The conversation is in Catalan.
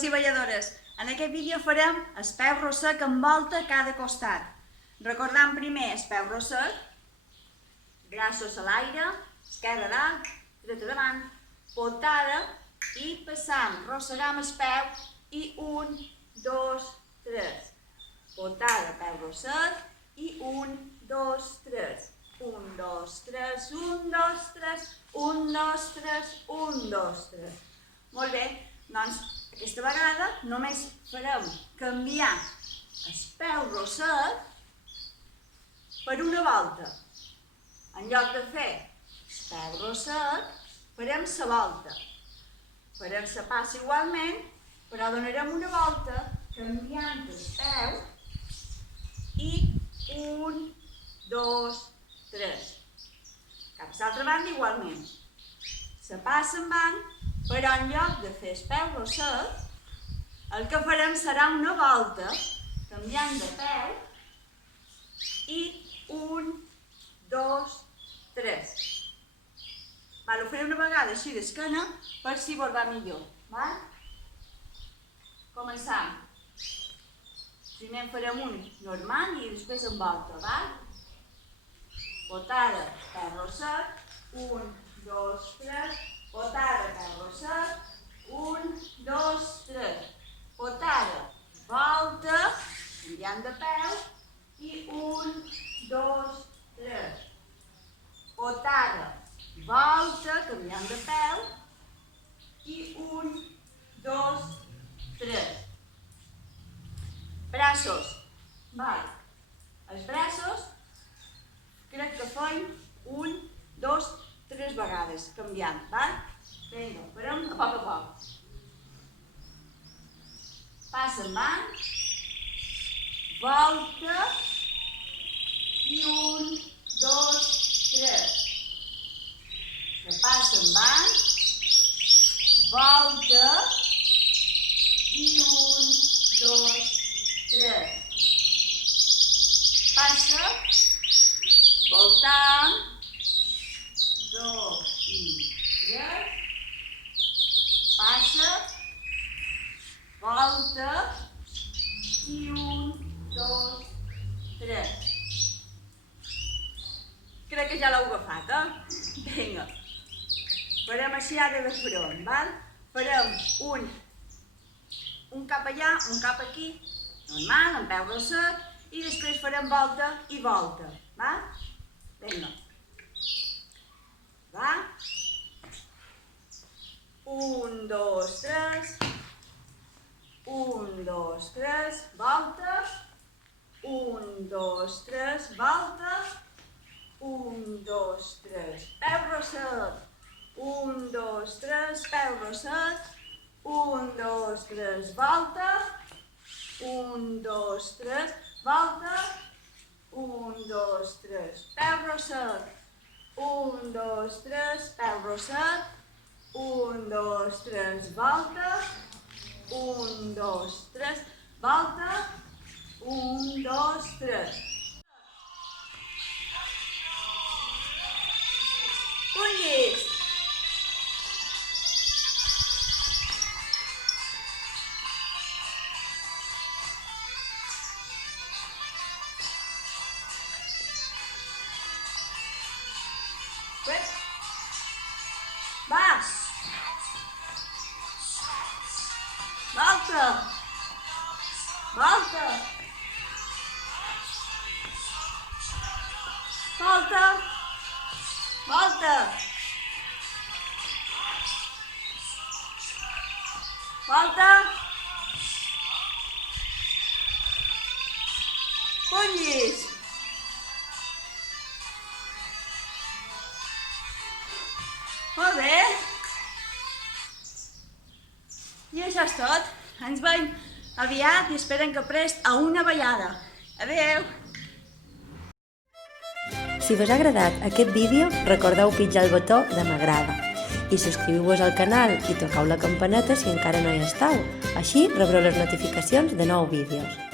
balladors i balladores. En aquest vídeo farem el peu rosec amb volta a cada costat. Recordant primer el peu rosec, braços a l'aire, esquerra dalt, dreta davant, potada i passam, rossegam el peu i 1, 2, 3. Potada, peu rosec i 1, 2, 3. 1, 2, 3, 1, 2, 3, 1, 2, 3, 1, 2, 3. Molt bé, doncs aquesta vegada només farem canviar el peu rosec per una volta. En lloc de fer el peu rosec, farem la volta. Farem la passa igualment, però donarem una volta canviant el peu i 1, 2, 3. Cap a l'altra banda igualment. Se passa en banc, però en lloc de fer el peu rosec, el que farem serà una volta, canviant de peu, i 1, 2, 3. Ho faré una vegada així d'esquena, per si vos va millor. Començam. Primer en farem un normal i després en volta. Potada, peu rosec, 1, 2, 3, potada, peu rosec, 1, 2, 3, potada, volta, canviant de peu, i 1, 2, 3, potada, volta, canviant de peu, i 1, 2, 3. Braços, els braços, crec que feim 1, 2, 3 vegades, canviant, Vinga, farem a poc. Passa en banc, volta, i 1, 2, 3. Se passa en banc, volta, i 1, 2, 3. Passa, voltam, 2 i 3, passa, volta, i 1, 2, 3. Crec que ja l'heu agafat, Vinga. Farem així ara de front, Farem un cap allà, un cap aquí, normal, amb peu rosec, i després farem volta i volta, Vinga. 1, 2, 3, 1, 2, 3, volta, 1, 2, 3, volta, 1, 2, 3, peu rosec, 1, 2, 3, peu rosec, 1, 2, 3, volta, 1, 2, 3, volta, 1, 2, 3, peu rosec, 1, 2, 3, peu rosec, 1, 2, 3, volta, 1, 2, 3, volta, 1, 2, 3. Punguis! Vas! Volta! Volta! Volta! Volta! Volta! Punguis! Molt bé. I això és tot. Ens veiem aviat i esperem que prest a una ballada. Adéu! Si vos ha agradat aquest vídeo, recordeu pitjar el botó de m'agrada i subscriviu-vos al canal i tocau la campaneta si encara no hi esteu. Així rebreu les notificacions de nous vídeos.